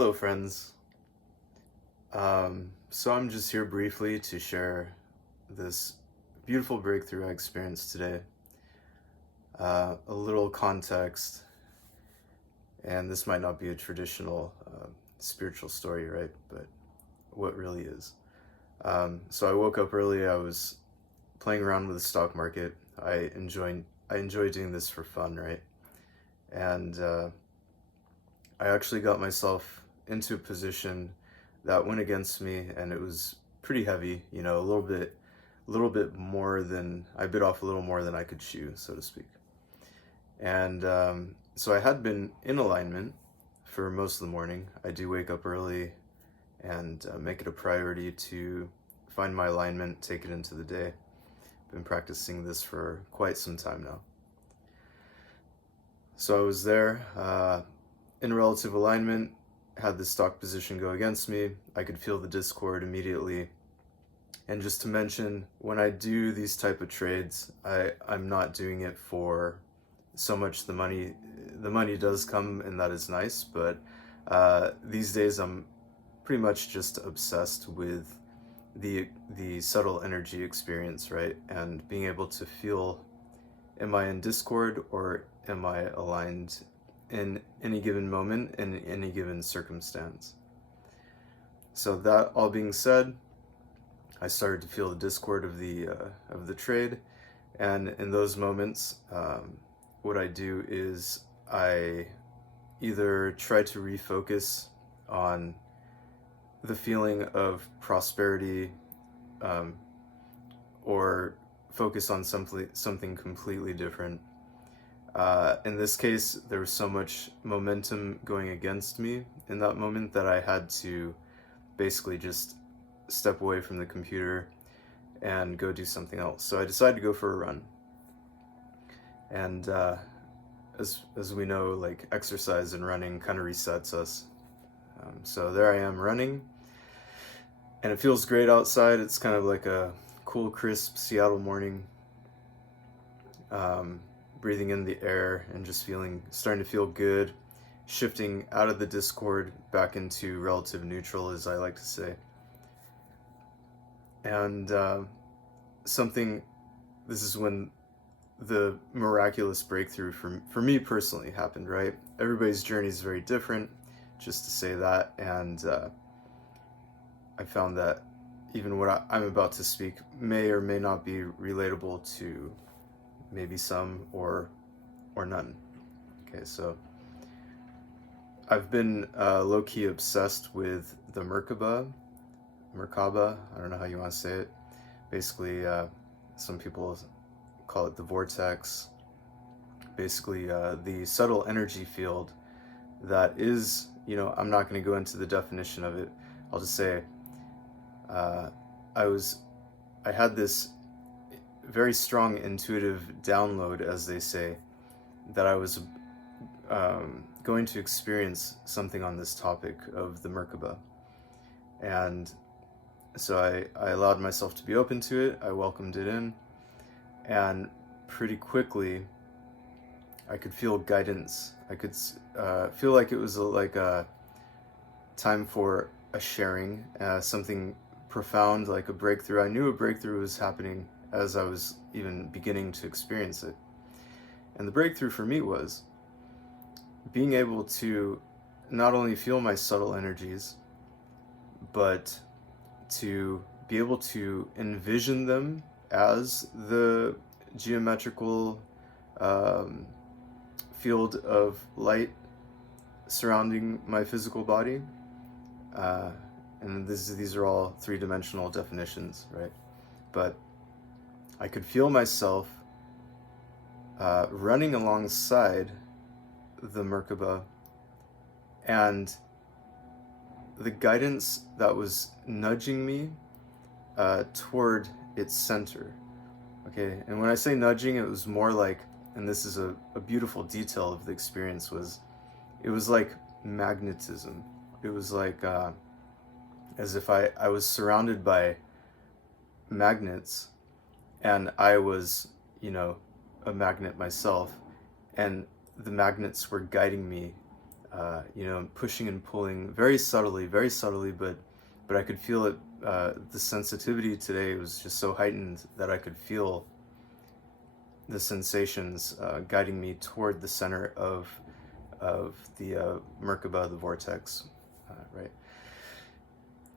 Hello, friends. So I'm just here briefly to share this beautiful breakthrough I experienced today. A little context, and this might not be a traditional spiritual story, right? But what really is. So I woke up early. I was playing around with the stock market. I enjoy doing this for fun, right? And I actually got myself into a position that went against me, and it was pretty heavy. A little bit more than I bit off a little more than I could chew, so to speak. And so I had been in alignment for most of the morning. I do wake up early and make it a priority to find my alignment, take it into the day. Been practicing this for quite some time now. So I was there in relative alignment, had the stock position go against me. I could feel the discord immediately. And just to mention, when I do these type of trades, I'm not doing it for so much the money. The money does come, and that is nice, but these days I'm pretty much just obsessed with the subtle energy experience, right? And being able to feel, am I in discord or am I aligned in any given moment, in any given circumstance? So that all being said, I started to feel the discord of the trade, and in those moments, what I do is I either try to refocus on the feeling of prosperity, um, or focus on something completely different. In this case, there was so much momentum going against me in that moment that I had to basically just step away from the computer and go do something else. So I decided to go for a run. And as we know, like exercise and running kind of resets us. So there I am running, and it feels great outside. It's kind of like a cool, crisp Seattle morning. Breathing in the air and just starting to feel good, shifting out of the discord back into relative neutral, as I like to say. And this is when the miraculous breakthrough for me personally happened, right? Everybody's journey is very different, just to say that. And I found that even what I'm about to speak may or may not be relatable to maybe some or none. Okay, so I've been low-key obsessed with the Merkaba. I don't know how you want to say it. Basically, some people call it the vortex. Basically, the subtle energy field that is, I'm not going to go into the definition of it. I'll just say I had this very strong intuitive download, as they say, that I was going to experience something on this topic of the Merkaba. And so I allowed myself to be open to it. I welcomed it in. And pretty quickly, I could feel guidance. I could feel like it was like a time for a sharing, something profound, like a breakthrough. I knew a breakthrough was happening as I was even beginning to experience it. And the breakthrough for me was being able to not only feel my subtle energies, but to be able to envision them as the geometrical field of light surrounding my physical body. And these are all three-dimensional definitions, right? But I could feel myself running alongside the Merkaba, and the guidance that was nudging me toward its center. Okay, and when I say nudging, it was more like, and this is a beautiful detail of the experience, it was like magnetism. It was like as if I was surrounded by magnets, and I was, a magnet myself, and the magnets were guiding me pushing and pulling very subtly, but I could feel it. The sensitivity today was just so heightened that I could feel the sensations guiding me toward the center of the Merkaba, the vortex, right?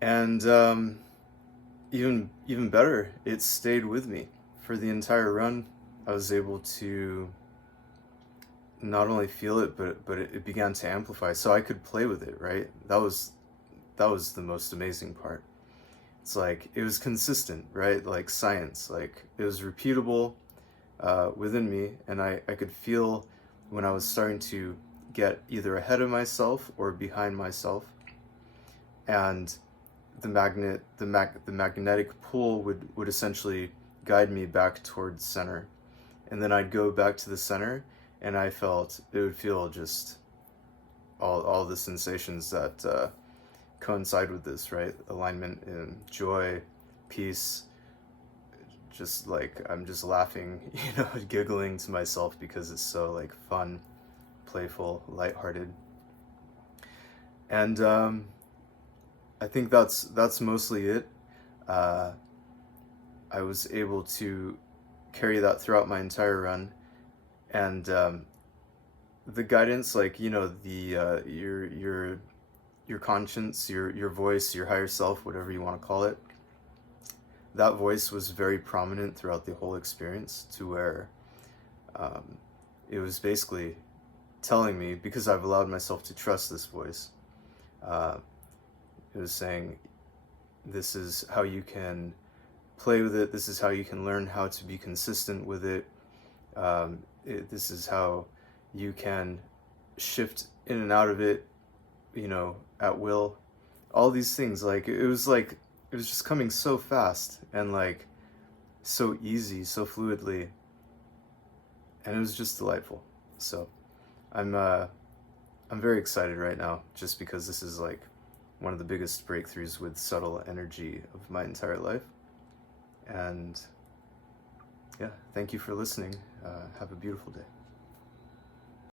And even better, it stayed with me for the entire run. I was able to not only feel it, but it began to amplify, so I could play with it, right? That was the most amazing part. It's like it was consistent, right? Like science, like it was repeatable within me, and I could feel when I was starting to get either ahead of myself or behind myself, and the magnetic pull would essentially guide me back towards center, and then I'd go back to the center, and it would feel just all the sensations that coincide with this, right? Alignment and joy, peace. Just like I'm just laughing, giggling to myself because it's so like fun, playful, lighthearted, and I think that's mostly it. I was able to carry that throughout my entire run, and the guidance, like the your conscience, your voice, your higher self, whatever you want to call it. That voice was very prominent throughout the whole experience, to where it was basically telling me, because I've allowed myself to trust this voice. It was saying, this is how you can play with it. This is how you can learn how to be consistent with it. This is how you can shift in and out of it, at will. All these things, like it was just coming so fast and like so easy, so fluidly, and it was just delightful. So I'm very excited right now, just because this is like one of the biggest breakthroughs with subtle energy of my entire life. And yeah, thank you for listening. Have a beautiful day.